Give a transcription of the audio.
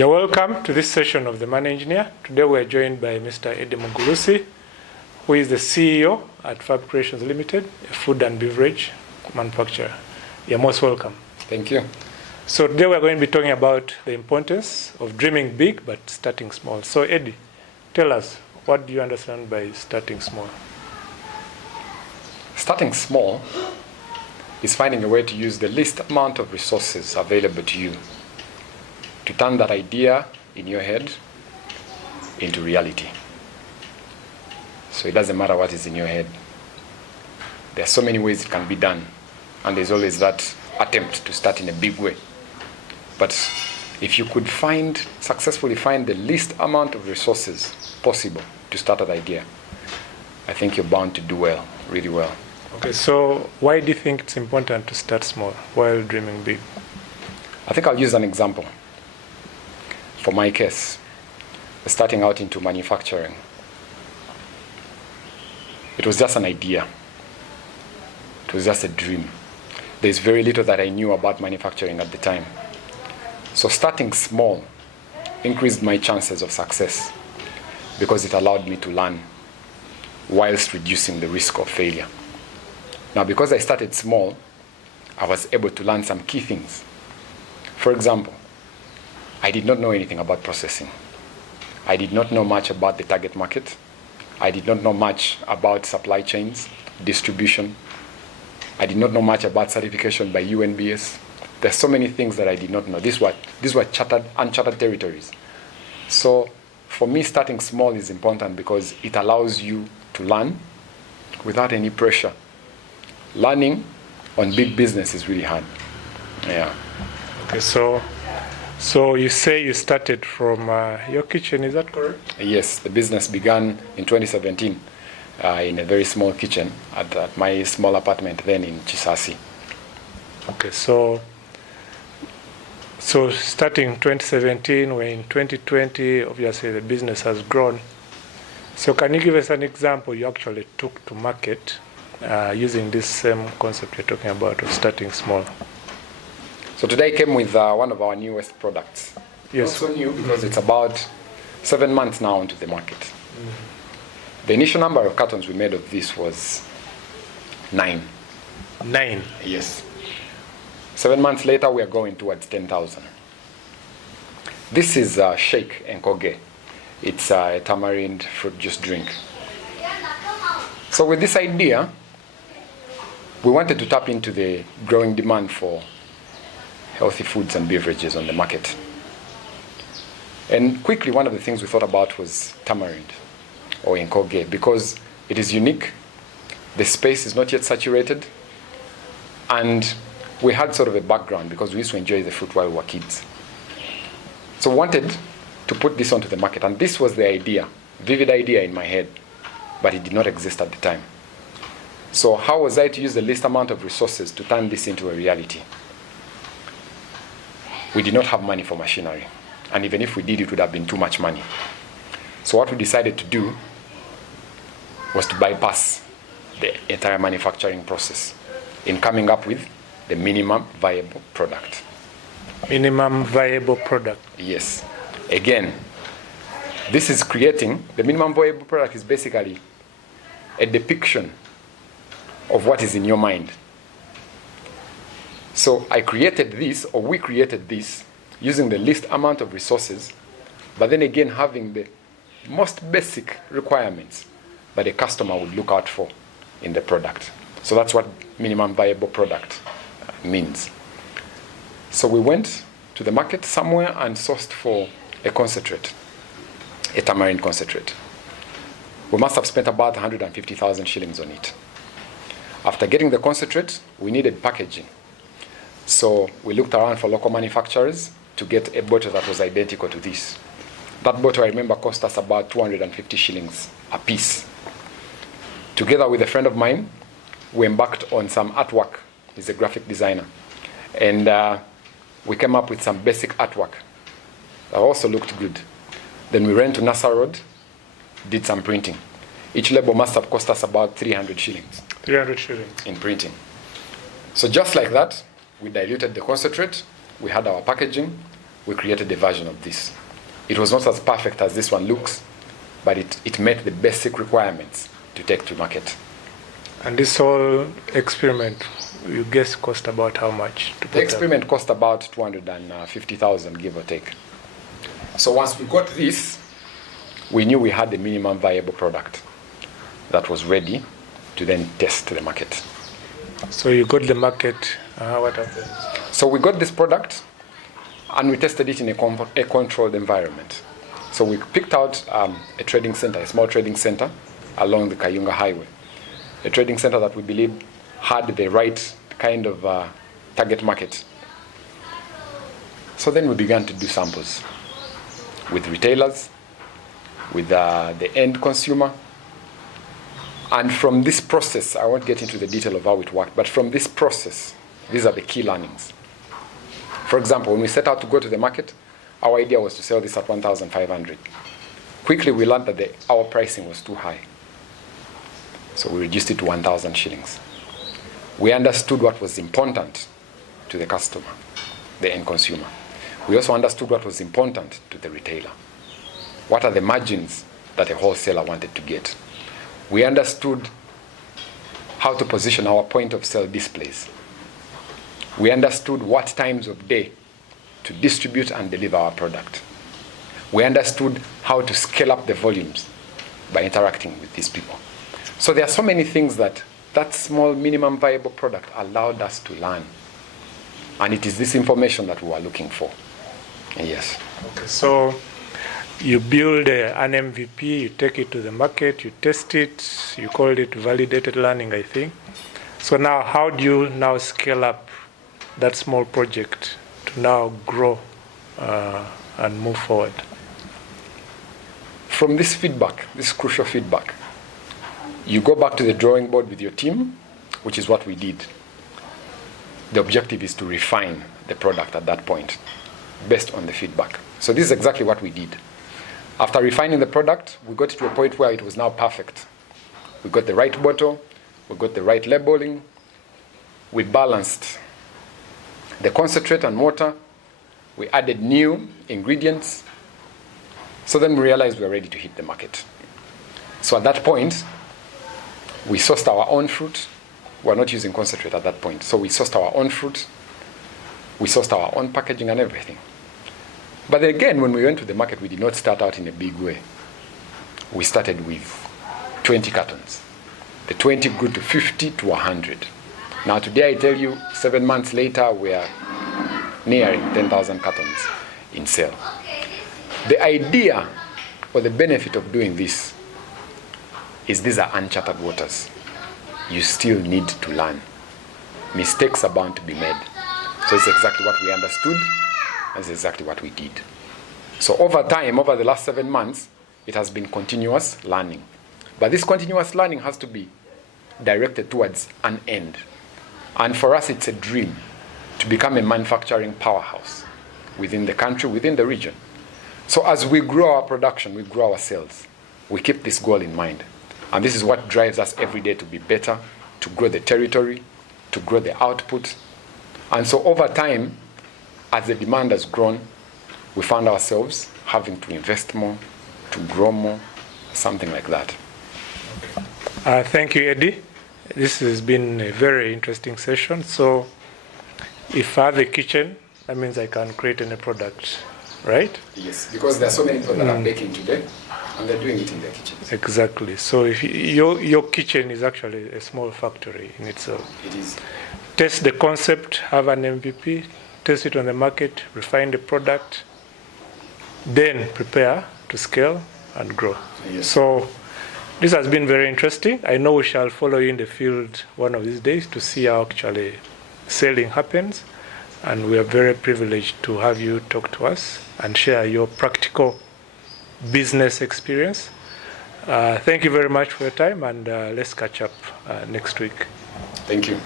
You're welcome to this session of The Man Engineer. Today we are joined by Mr. Eddie Mugulusi, who is the CEO at Fab Creations Limited, a food and beverage manufacturer. You're most welcome. Thank you. So today we are going to be talking about the importance of dreaming big but starting small. So Eddie, tell us, what do you understand by starting small? Starting small is finding a way to use the least amount of resources available to you to turn that idea in your head into reality. So it doesn't matter what is in your head. There are so many ways it can be done, and there's always that attempt to start in a big way. But if you could successfully find the least amount of resources possible to start that idea, I think you're bound to do well, really well. Okay, so why do you think it's important to start small while dreaming big? I think I'll use an example. For my case, starting out into manufacturing, it was just an idea. It was just a dream. There's very little that I knew about manufacturing at the time. So starting small increased my chances of success because it allowed me to learn whilst reducing the risk of failure. Now, because I started small, I was able to learn some key things. For example, I did not know anything about processing. I did not know much about the target market. I did not know much about supply chains, distribution. I did not know much about certification by UNBS. There's so many things that I did not know. These were uncharted territories. So for me, starting small is important because it allows you to learn without any pressure. Learning on big business is really hard. Yeah. Okay, so you say you started from your kitchen, is that correct? Yes, the business began in 2017 in a very small kitchen at my small apartment then in Chisasi. Okay, so starting 2017, we're in 2020, obviously the business has grown. So can you give us an example you actually took to market using this same concept you're talking about of starting small? So today I came with one of our newest products. Yes. Not so new because it's about 7 months now into the market. Mm-hmm. The initial number of cartons we made of this was 9. 9? Yes. 7 months later, we are going towards 10,000. This is Shake and Koge. It's a tamarind fruit juice drink. So with this idea, we wanted to tap into the growing demand for healthy foods and beverages on the market. And quickly, one of the things we thought about was tamarind or Nkoge because it is unique, the space is not yet saturated, and we had sort of a background because we used to enjoy the fruit while we were kids. So we wanted to put this onto the market, and this was the idea, vivid idea in my head, but it did not exist at the time. So how was I to use the least amount of resources to turn this into a reality? We did not have money for machinery, and even if we did, it would have been too much money. So what we decided to do was to bypass the entire manufacturing process in coming up with the minimum viable product. Minimum viable product? Yes. Again, this is creating, the minimum viable product is basically a depiction of what is in your mind. So I created this, or we created this, using the least amount of resources, but then again having the most basic requirements that a customer would look out for in the product. So that's what minimum viable product means. So we went to the market somewhere and sourced for a concentrate, a tamarind concentrate. We must have spent about 150,000 shillings on it. After getting the concentrate, we needed packaging. So we looked around for local manufacturers to get a bottle that was identical to this. That bottle, I remember, cost us about 250 shillings a piece. Together with a friend of mine, we embarked on some artwork. He's a graphic designer. And we came up with some basic artwork that also looked good. Then we ran to Nassau Road, did some printing. Each label must have cost us about 300 shillings. 300 shillings. In printing. So just like that, we diluted the concentrate, we had our packaging, we created a version of this. It was not as perfect as this one looks, but it met the basic requirements to take to market. And this whole experiment, you guess, cost about how much? The experiment cost about 250,000, give or take. So once we got this, we knew we had the minimum viable product that was ready to then test the market. So you got the market, what happened? So we got this product, and we tested it in a controlled environment. So we picked out a trading center, a small trading center along the Kayunga Highway. A trading center that we believe had the right kind of target market. So then we began to do samples with retailers, with the end consumer. And from this process, I won't get into the detail of how it worked, but from this process, these are the key learnings. For example, when we set out to go to the market, our idea was to sell this at 1,500. Quickly, we learned that our pricing was too high. So we reduced it to 1,000 shillings. We understood what was important to the customer, the end consumer. We also understood what was important to the retailer. What are the margins that a wholesaler wanted to get? We understood how to position our point of sale displays. We understood what times of day to distribute and deliver our product. We understood how to scale up the volumes by interacting with these people. So there are so many things that small minimum viable product allowed us to learn. And it is this information that we were looking for. Yes. Okay, so you build an MVP, you take it to the market, you test it, you call it validated learning, I think. So now how do you now scale up that small project to now grow and move forward? From this feedback, this crucial feedback, you go back to the drawing board with your team, which is what we did. The objective is to refine the product at that point, based on the feedback. So this is exactly what we did. After refining the product, we got it to a point where it was now perfect. We got the right bottle, we got the right labeling, we balanced the concentrate and water, we added new ingredients. So then we realized we were ready to hit the market. So at that point, we sourced our own fruit. We were not using concentrate at that point. So we sourced our own fruit, we sourced our own packaging and everything. But then again, when we went to the market, we did not start out in a big way. We started with 20 cartons. The 20 grew to 50 to 100. Now today I tell you, 7 months later, we are nearing 10,000 cartons in sale. The idea or the benefit of doing this is these are uncharted waters. You still need to learn. Mistakes are bound to be made. So it's exactly what we understood, and it's exactly what we did. So over time, over the last 7 months, it has been continuous learning. But this continuous learning has to be directed towards an end. And for us, it's a dream to become a manufacturing powerhouse within the country, within the region. So as we grow our production, we grow our sales, we keep this goal in mind. And this is what drives us every day to be better, to grow the territory, to grow the output. And so over time, as the demand has grown, we found ourselves having to invest more, to grow more, something like that. Thank you, Eddie. This has been a very interesting session. So if I have a kitchen, that means I can create any product, right? Yes, because there are so many people that are baking today, and they're doing it in their kitchens. Exactly. So if your kitchen is actually a small factory in itself. It is. Test the concept, have an MVP, test it on the market, refine the product, then prepare to scale and grow. Yes. So this has been very interesting. I know we shall follow you in the field one of these days to see how actually selling happens. And we are very privileged to have you talk to us and share your practical business experience. Thank you very much for your time, and let's catch up next week. Thank you.